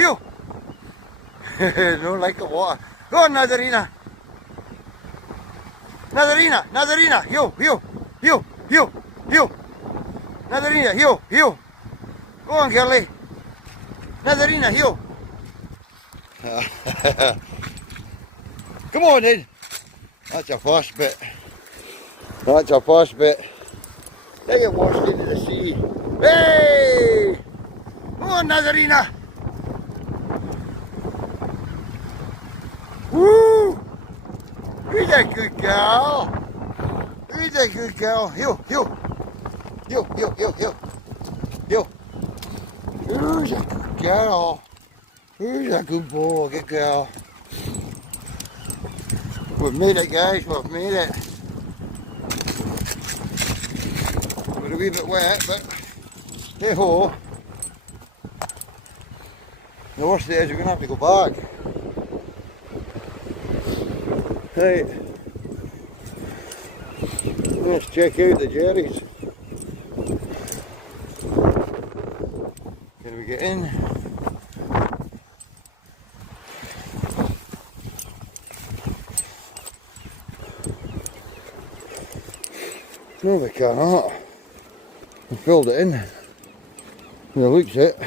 Phew! Don't like the water. Go on, Nazarina. Nazarina, Nazarina, heel, heel, heel, heel, heel. Nazarina, heel, heel. Go on, girlie. Nazarina, heel. Come on then. That's your first bit. That's your first bit. They get washed into the sea. Hey! Come on, Nazarina. Woo! Who's a good girl? Who's a good girl? Heel, heel. Heel, heel, heel, heel. Heel. Who's a good girl? Who's a good boy, good girl? We've made it, guys, we've made it. We're a wee bit wet, but hey ho. The worst thing is we're going to have to go back. Right. Let's check out the Jerry's. Can we get in? No, we cannot. We filled it in. Well, it looks it.